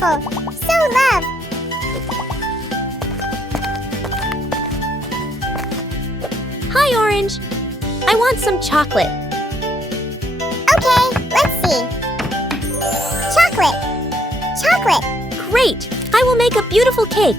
beautiful. So love. Hi, Orange. I want some chocolate. Okay, let's see. Chocolate. Chocolate. Great! I will make a beautiful cake.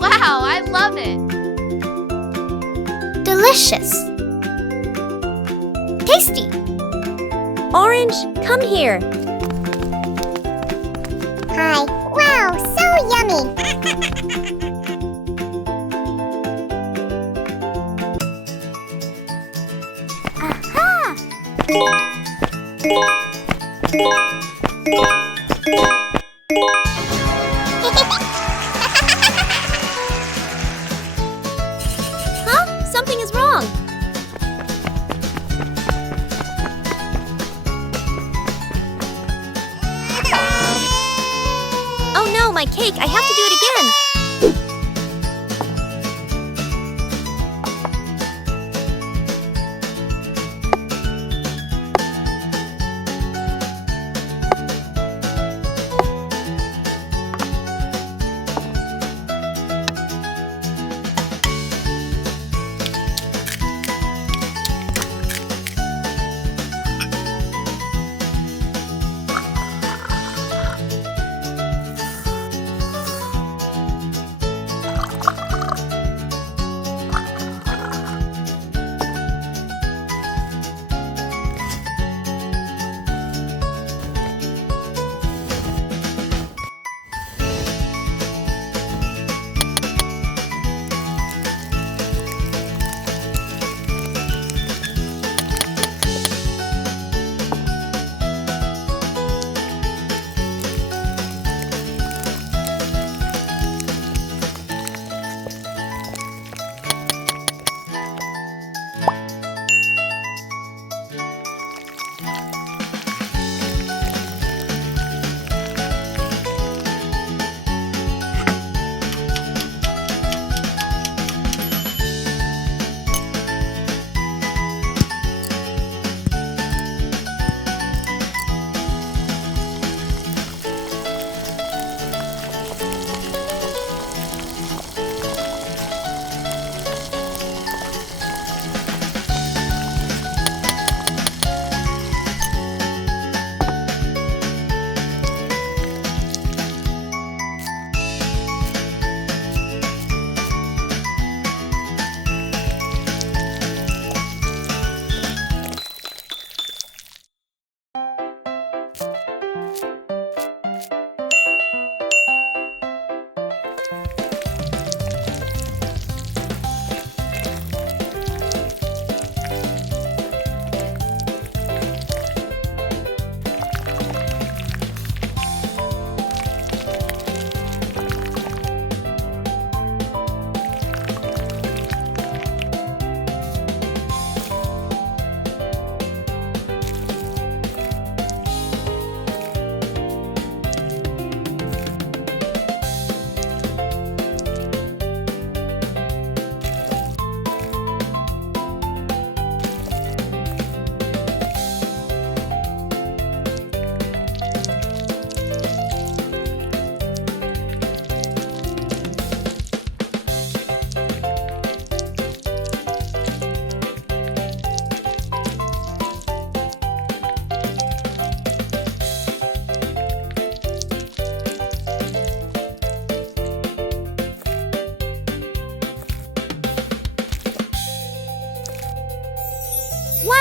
Wow, I love it! Delicious. Tasty. Orange, come here. Hi. Wow, so yummy. Aha! Huh? Something is wrong. Oh no, my cake! I have to do it again.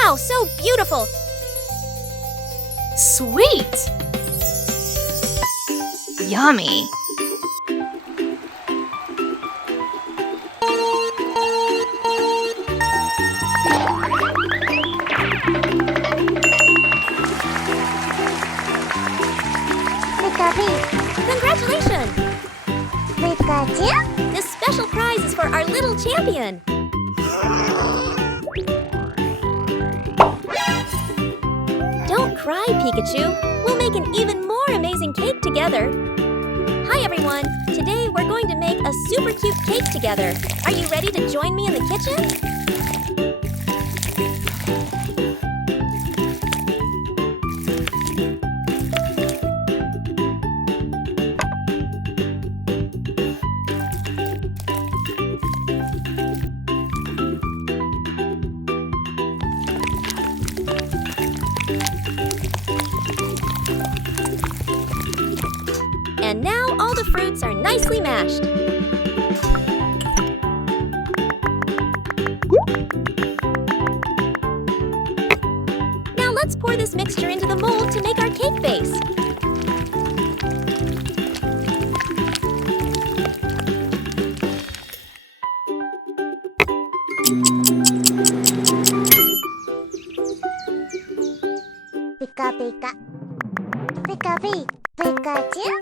Wow, so beautiful! Sweet! Yummy! Congratulations! Pikachu? This special prize is for our little champion. Don't cry, Pikachu. We'll make an even more amazing cake together. Hi, everyone. Today we're going to make a super cute cake together. Are you ready to join me in the kitchen? And now all the fruits are nicely mashed. Now let's pour this mixture into the mold to make our cake base. Pika. Pikachu?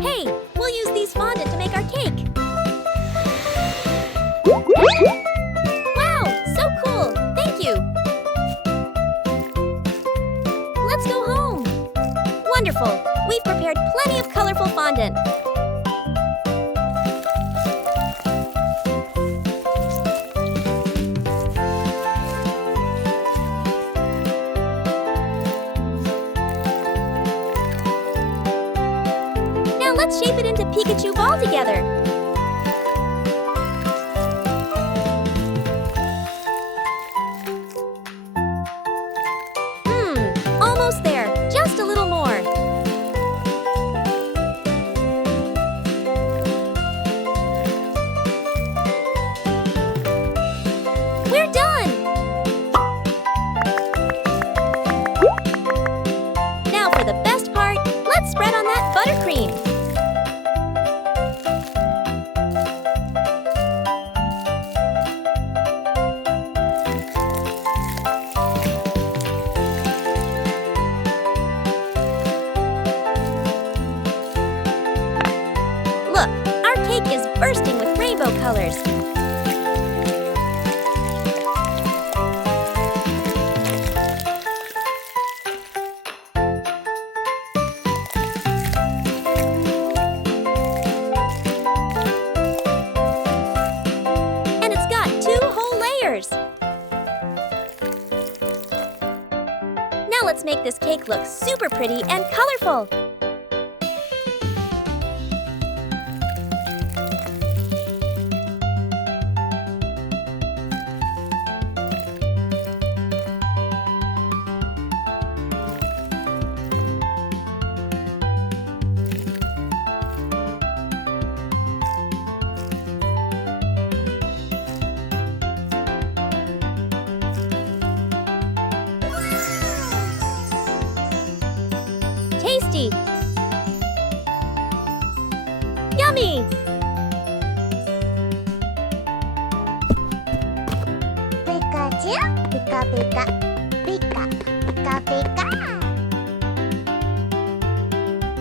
Hey, we'll use these fondant to make our cake. Wow, so cool! Thank you! Let's go home. Wonderful! We've prepared plenty of colorful fondant. Now let's shape it into Pikachu ball together. Almost there. Just a little more. We're done! Now for the best part, let's spread on that buttercream. Look, our cake is bursting with rainbow colors. And it's got 2 whole layers. Now let's make this cake look super pretty and colorful. Tasty! Yummy! Pikachu? Pika.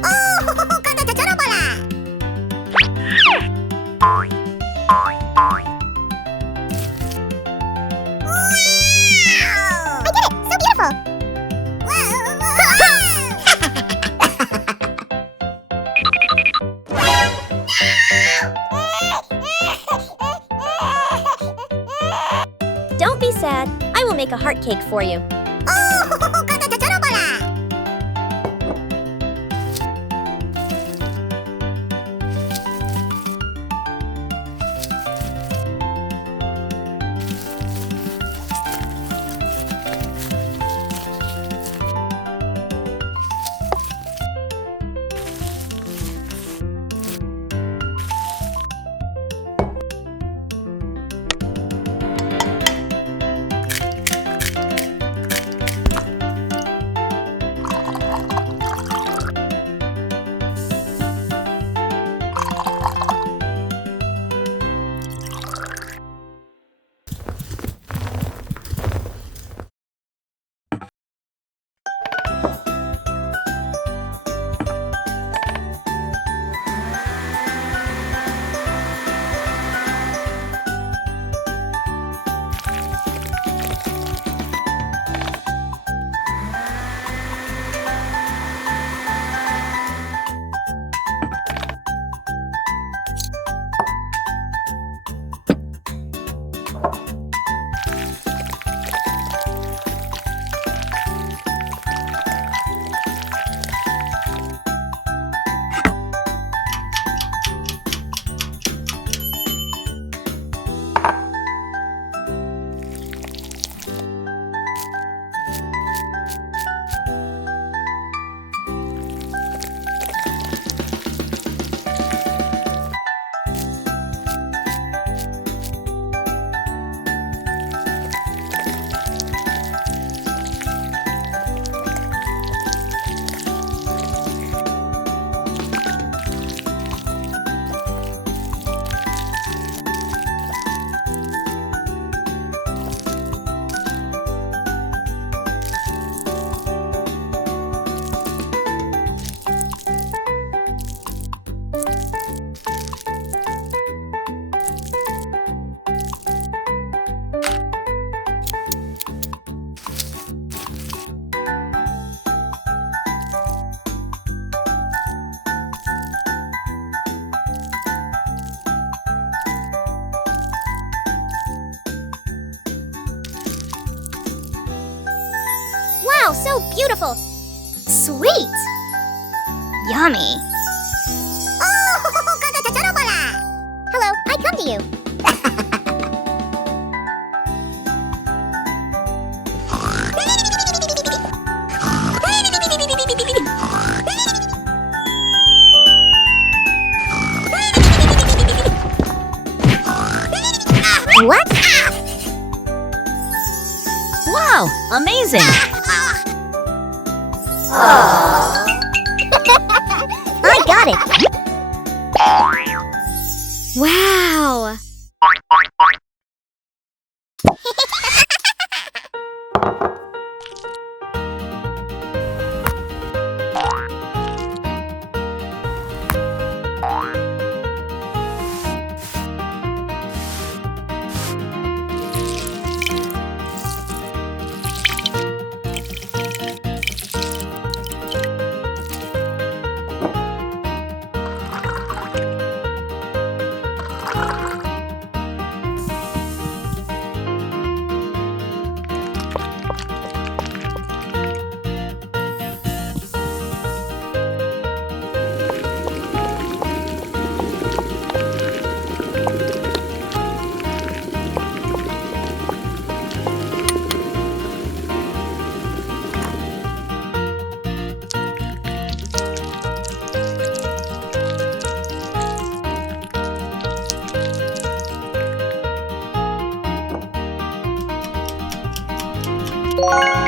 Oh, kada chacharo pala! Wow! I did it! So beautiful! Don't be sad. I will make a heart cake for you. Oh, kada chacharo pala! Wow, so beautiful! Sweet! Yummy! Oh, kata chacharobola! Hello, I come to you. What? Wow, amazing! I got it! Wow!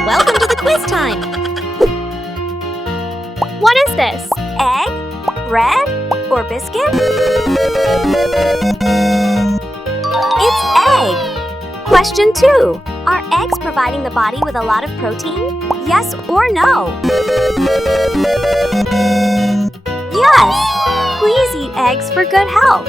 Welcome to the quiz time! What is this? Egg? Bread? Or biscuit? It's egg! Question 2. Are eggs providing the body with a lot of protein? Yes or no? Yes! Please eat eggs for good health.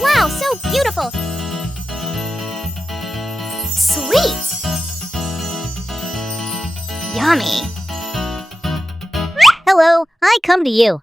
Wow, so beautiful! Sweet! Yummy! Hello, I come to you.